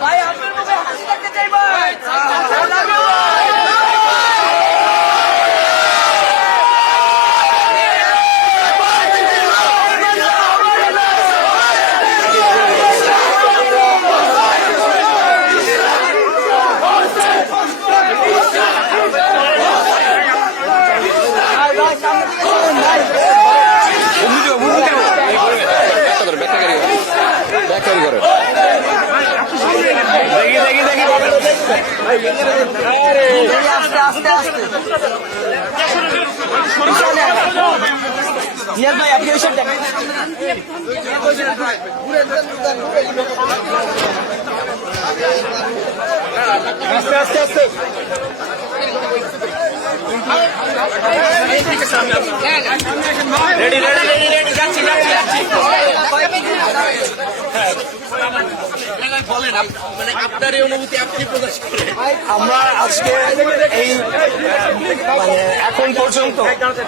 ভাই আপনার মুখে হাসি দেখতে চাই ভাই। আস্তে আস্তে আস্তে নিয়াজ ভাই আপনি ওইসব দেখেন আস্তে আস্তে আস্তে রেডি রেডি রেডি রেডি যাচ্ছি যাচ্ছি যাচ্ছি আমরা আজকে এই এখন পর্যন্ত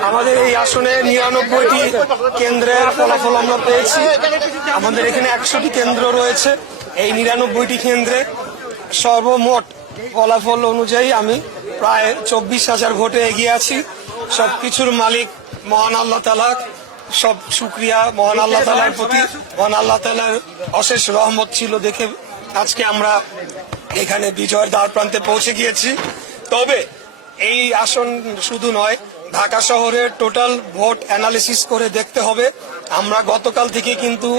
আমাদের এই আসনে ৯৯টি কেন্দ্রের ফলাফল আমরা পেয়েছি। আমাদের এখানে ১০০টি কেন্দ্র রয়েছে। এই ৯৯টি কেন্দ্রে সর্বমোট ফলাফল অনুযায়ী আমি প্রায় ২৪,০০০ ভোটে এগিয়ে আছি। সবকিছুর মালিক মহান আল্লাহ তাআলা, সব শুকরিয়া মহান আল্লাহ তাআলার প্রতি। মহান আল্লাহ তাআলার অশেষ রহমত ছিল দেখে আজকে আমরা এখানে বিজয়ের দ্বার প্রান্তে পৌঁছে গিয়েছি। তবে এই আসন শুধু নয়, ঢাকা শহরের টোটাল ভোট অ্যানালিসিস করে দেখতে হবে। আমরা গতকাল থেকে কিন্তু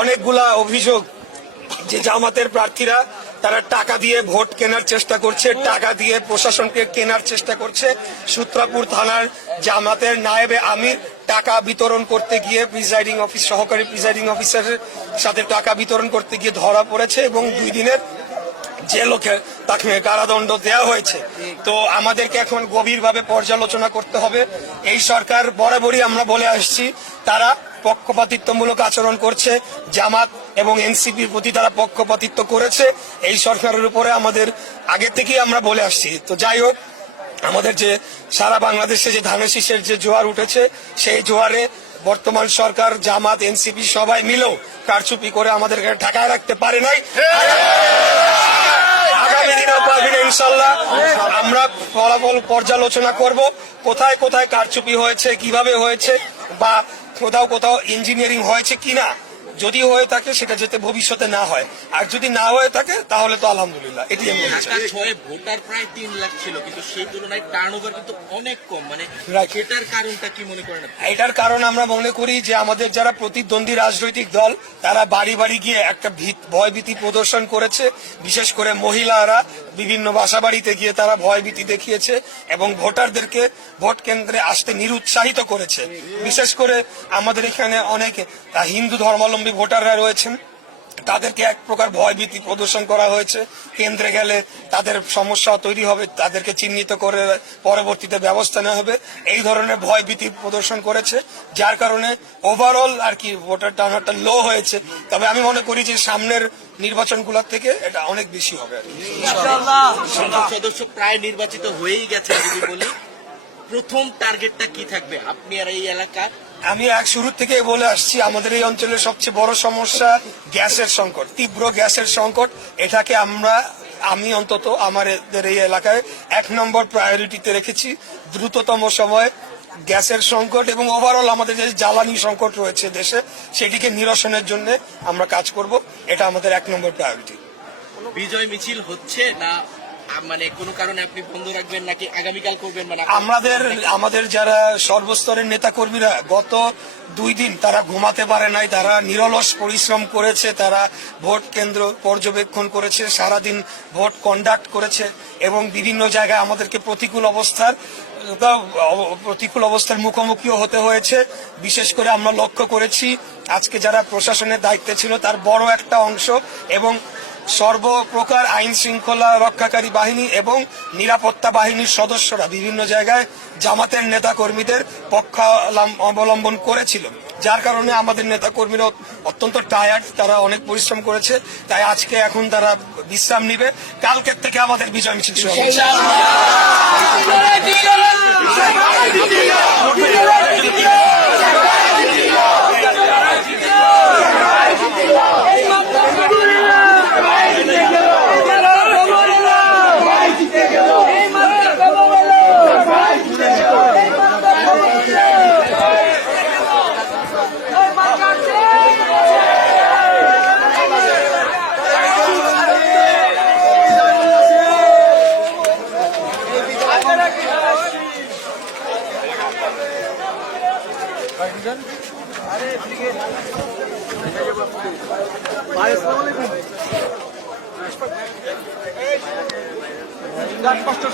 অনেকগুলা অভিযোগ যে জামাতের প্রার্থীরা তারা টাকা দিয়ে ভোট কেনার চেষ্টা করছে, টাকা দিয়ে প্রশাসনকে কেনার চেষ্টা করছে। সূত্রাপুর থানার জামাতের নায়েবে আমির টাকা বিতরণ করতে গিয়ে সহকারী প্রিজাইডিং অফিসারের সাথে টাকা বিতরণ করতে গিয়ে ধরা পড়েছে এবং 2 দিনের জেলকে তাকে কারাদণ্ড দেওয়া হয়েছে। তো আমাদেরকে এখন গভীরভাবে পর্যালোচনা করতে হবে। এই সরকার বরাবরই আমরা বলে আসছি তারা পক্ষপাতিত্বমূলক আচরণ করছে, জামাত এবং এনসিপির প্রতি তারা পক্ষপাতিত্ব করেছে। এই সরকারের উপরে আমাদের আগে থেকেই আমরা বলে আসছি। তো যাই হোক, আমাদের যে সারা বাংলাদেশে যে ধানের শীষের যে জোয়ার উঠেছে, সেই জোয়ারে বর্তমান সরকার, জামাত, এনসিপি সবাই মিলেও কারচুপি করে আমাদেরকে ঠেকায় রাখতে পারে নাই। আগামী দিনেও পারবে না ইনশাল্লাহ। আমরা ফলাফল পর্যালোচনা করব, কোথায় কোথায় কারচুপি হয়েছে, কিভাবে হয়েছে, বা কোথাও কোথাও ইঞ্জিনিয়ারিং হয়েছে কিনা। যদি হয়ে থাকে সেটা যাতে ভবিষ্যতে না হয়, আর যদি না হয়ে থাকে তাহলে তো আলহামদুলিল্লাহ। এটি আমি বলতে চাই। ঢাকা 6 ভোটার প্রায় 3 লাখ ছিল, কিন্তু সেই তুলনায় টার্নওভার কিন্তু অনেক কম। মানে Right. সেটার কারণটা কি মনে করেন আপনি? এটার কারণ আমরা মনে করি যে আমাদের যারা প্রতিদ্বন্দ্বী রাজনৈতিক দল তারা বাড়ি বাড়ি গিয়ে একটা ভয়ভীতি প্রদর্শন করেছে। বিশেষ করে মহিলারা বিভিন্ন বাসাবাড়িতে গিয়ে তারা ভয়ভীতি দেখিয়েছে এবং ভোটারদেরকে ভোট কেন্দ্রে আসতে নিরুৎসাহিত করেছে। বিশেষ করে আমাদের এখানে অনেক হিন্দু ধর্মাবলম্বী ভোটাররা রয়েছেন, তাদেরকে এক প্রকার ভয়ভীতি প্রদর্শন করা হয়েছে। কেন্দ্রে গেলে তাদের সমস্যা তৈরি হবে, তাদেরকে চিহ্নিত করে পরবর্তীতে ব্যবস্থা নেওয়া হবে, এই ধরনের ভয়ভীতি প্রদর্শন করেছে। যার কারণে ওভারঅল আর কি ভোটার টার্নআউটটা লো হয়েছে। তবে আমি মনে করি যে সামনের নির্বাচনগুলোর থেকে এটা অনেক বেশি হবে আর কি। সংসদ সদস্য প্রায় নির্বাচিত হয়েই গেছে। যদি বলি প্রথম টার্গেটটা কি থাকবে আপনি আর এই এলাকা? আমি শুরু থেকে বলে আসছি, আমাদের এই অঞ্চলের সবচেয়ে বড় সমস্যা গ্যাসের সংকট, তীব্র গ্যাসের সংকট। এটাকে আমি অন্তত আমাদের এই এলাকায় 1 নম্বর প্রায়োরিটিতে রেখেছি। দ্রুততম সময়ে গ্যাসের সংকট এবং ওভারঅল আমাদের যে জ্বালানি সংকট রয়েছে দেশে, সেটিকে নিরসনের জন্য আমরা কাজ করব। এটা আমাদের 1 নম্বর প্রায়োরিটি। বিজয় মিছিল হচ্ছে না, মানে কোনো কারণে আপনি বন্ধ রাখবেন নাকি আগামীকাল করবেন? মানে আমাদের যারা সর্বস্তরের নেতা কর্মীরা গত 2 দিন তারা ঘুমাতে পারে নাই, তারা নিরলস পরিশ্রম করেছে, তারা ভোট কেন্দ্র পর্যবেক্ষণ করেছে, সারাদিন ভোট কন্ডাক্ট করেছে এবং বিভিন্ন জায়গায় আমাদেরকে প্রতিকূল অবস্থার মুখোমুখিও হতে হয়েছে। বিশেষ করে আমরা লক্ষ্য করেছি আজকে যারা প্রশাসনের দায়িত্বে ছিল তার বড় একটা অংশ এবং সর্বপ্রকার আইন শৃঙ্খলা রক্ষাকারী বাহিনী এবং নিরাপত্তা বাহিনীর সদস্যরা বিভিন্ন জায়গায় জামাতের নেতা কর্মীদের পক্ষ অবলম্বন করেছিল। যার কারণে আমাদের নেতা কর্মীরা অত্যন্ত টায়ার্ড, তারা অনেক পরিশ্রম করেছে। তাই আজকে এখন তারা বিশ্রাম নিবে, কালকের থেকে আমাদের বিজয় মিছিল শুরু হবে। Kasta